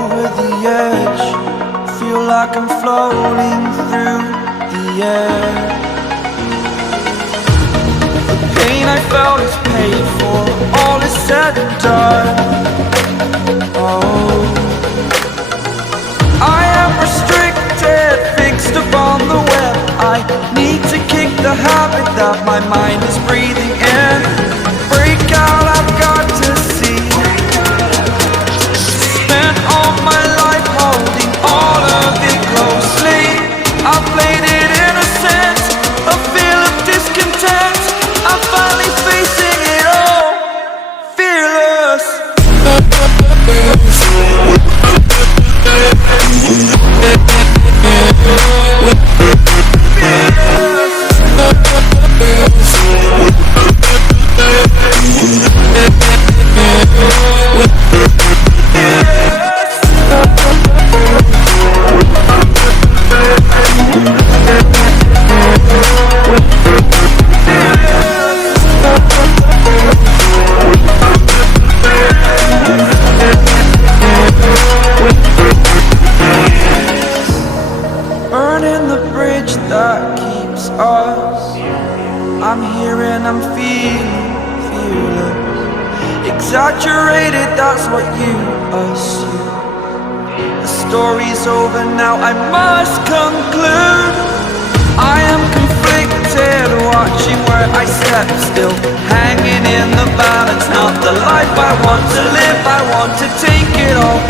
over the edge. Feel like I'm floating through the air. The pain I felt is paid for, all is said and done. Oh, I am restricted, fixed upon the web. I need to kick the habit that my mind is breathing in. Break out, I've got to see. Spent all my life holding all of it closely. I've played it innocent, a feel of discontent. I'm finally facing it all, fearless. Burning the bridge that keeps us. I'm here and I'm feeling fearless. Exaggerated, that's what you assume. The story's over now, I must conclude. I am conflicted, watching where I step still, hanging in the balance. Not the life I want to live, I want to take it all.